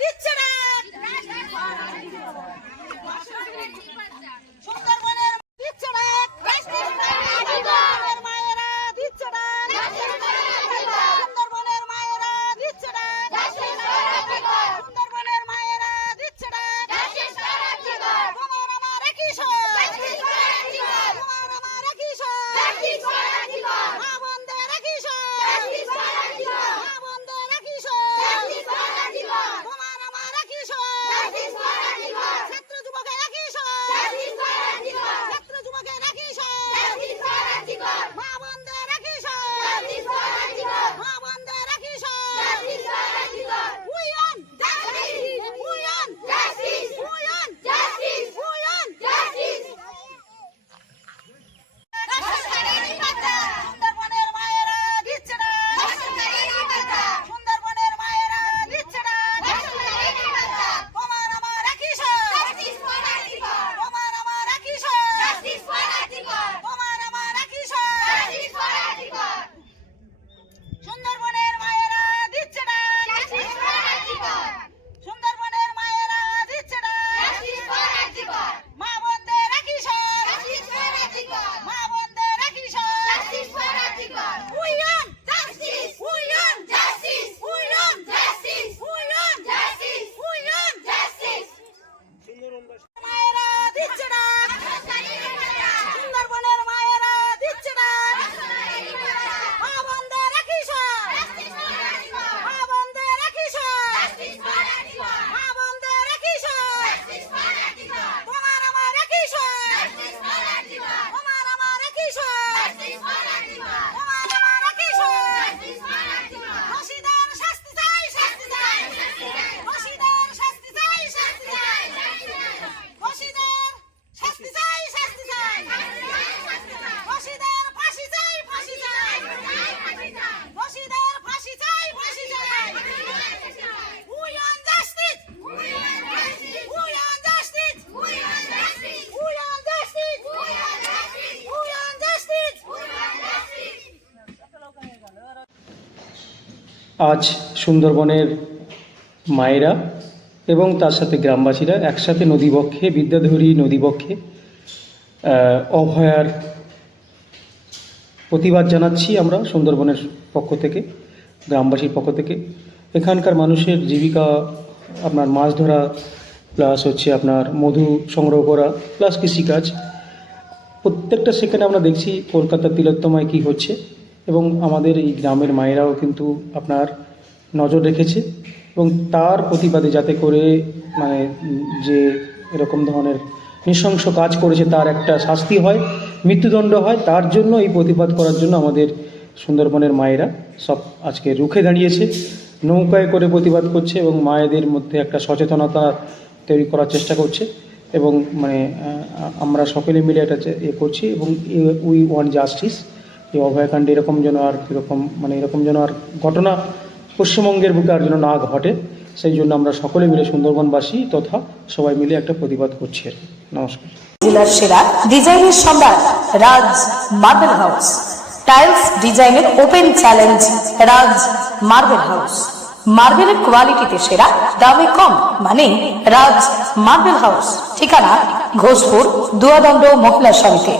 দিচ্ছে না সুন্দরবনের দিচ্ছে না মায়েরা দিচ্ছে না সুন্দরবনের মায়েরা দিচ্ছে না সুন্দরবনের মায়েরা দিচ্ছে না তোমার আমার একই তোমার আমার একই মা বোনদের একই মা বোনদের একই তোমার আমার একই ছাত্র যুবকের একই ছাত্র যুবকের একই মা বোনদের একই মা বোনদের একই We on justice! We on justice! We on justice! We on justice! সুন্দরবনের মায়েরা দিচ্ছে না সুন্দরবনের মায়েরা দিচ্ছে না তোমার আমার একই তোমার আমার একই তোমার আমার একই সুন্দরবনের মায়েরা দিচ্ছে না সুন্দরবনের মায়েরা দিচ্ছে না মা বোনদের একই মা বোনদের একই We on justice! We on justice! We on justice! We on justice! We on justice! মায়েরা দিচ্ছে না সুন্দরবনের মায়েরা দিচ্ছে না মা বোনদের একই মা বোনদের একই মা বোনদের একই তোমার আমার একই তোমার আমার একই তোমার আমার একই দোষীদের শাস্তি চাই দোষীদের শাস্তি চাই দোষীদের শাস্তি চাই দোষীদের ফাঁসি চাই দোষীদের ফাঁসি চাই We on justice! We on justice! We on justice! We on justice! We on justice! We on justice! We on justice! We on justice! আজ সুন্দরবনের মায়েরা এবং তার সাথে গ্রামবাসীরা একসাথে নদীবক্ষে বিদ্যাধরী নদীবক্ষে অভয়ার প্রতিবাদ জানাচ্ছি আমরা সুন্দরবনের পক্ষ থেকে, গ্রামবাসীর পক্ষ থেকে। এখানকার মানুষের জীবিকা আপনার মাছ ধরা প্লাস হচ্ছে আপনার মধু সংগ্রহ করা প্লাস কৃষিকাজ। প্রত্যেকটা সেকেন্ডে আমরা দেখছি কলকাতার তিলোত্তমায় কী হচ্ছে, এবং আমাদের এই গ্রামের মায়েরাও কিন্তু আপনার নজর রেখেছে এবং তার প্রতিবাদে যাতে করে মানে যে এরকম ধরনের নৃশংস কাজ করেছে তার একটা শাস্তি হয়, মৃত্যুদণ্ড হয়, তার জন্য এই প্রতিবাদ করার জন্য আমাদের সুন্দরবনের মায়েরা সব আজকে রুখে দাঁড়িয়েছে, নৌকায় করে প্রতিবাদ করছে এবং মায়েদের মধ্যে একটা সচেতনতা তৈরি করার চেষ্টা করছে। এবং মানে আমরা সকলে মিলে এটা করছি এবং উই ওয়ান্ট জাস্টিস। এই অভয়াকাণ্ডে এরকম যেন আর এরকম যেন আর ঘটনা পশ্চিমবঙ্গের বুকে আর যেন না ঘটে, সেই জন্য আমরা সকলে মিলে সুন্দরবনবাসী তথা সবাই মিলে একটা প্রতিবাদ করছি। নমস্কার। জেলার সেরা ডিজাইনের সম্রাট রাজ মার্বেল হাউস, টাইলস ডিজাইনের ওপেন চ্যালেঞ্জ রাজ মার্বেল হাউস। মার্বেলের কোয়ালিটিতে সেরা, দামে কম, মানে রাজ মার্বেল হাউস। ঠিকানা ঘোষপুর দুয়াদণ্ড মহিলা সমিতি।